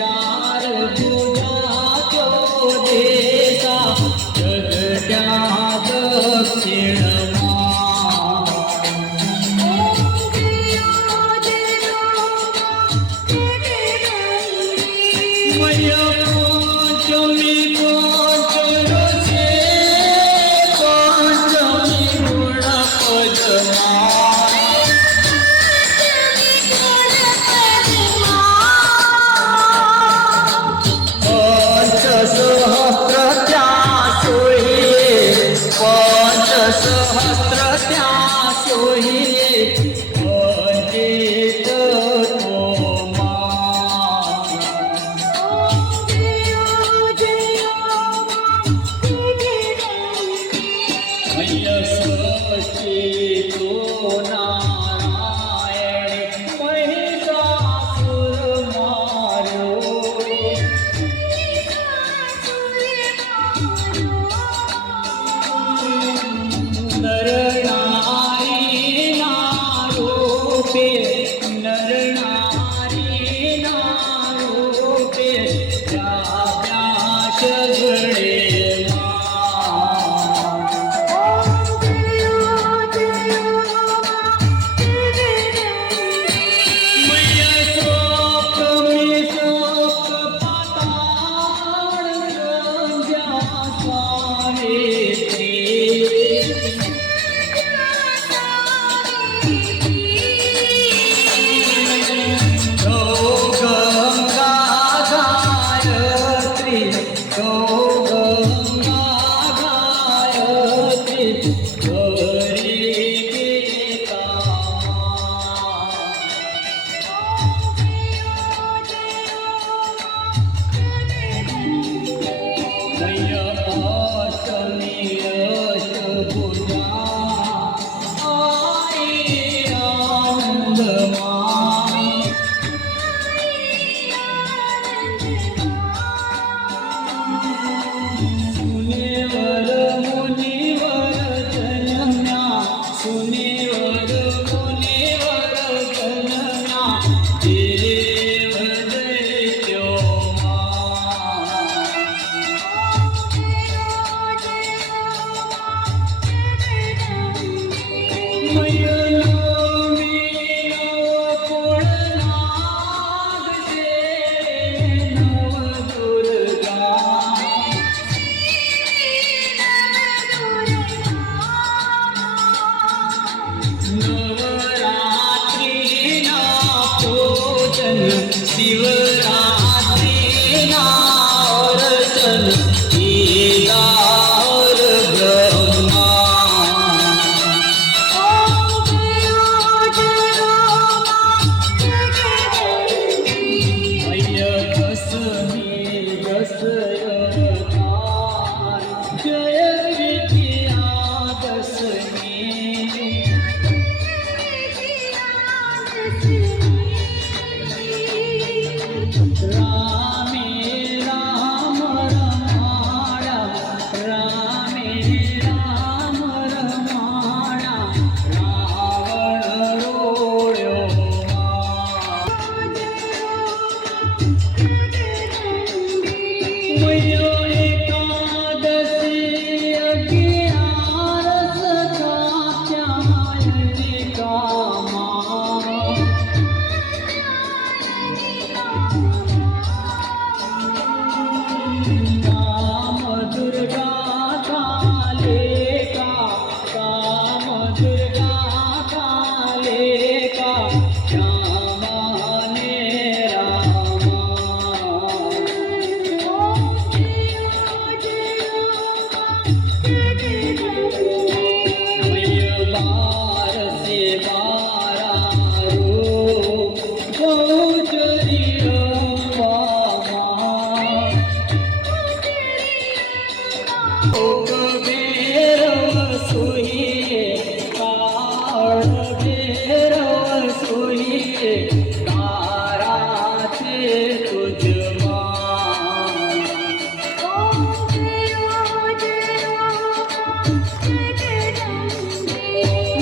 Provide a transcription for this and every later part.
चार सहस्र त्या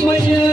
soigneur.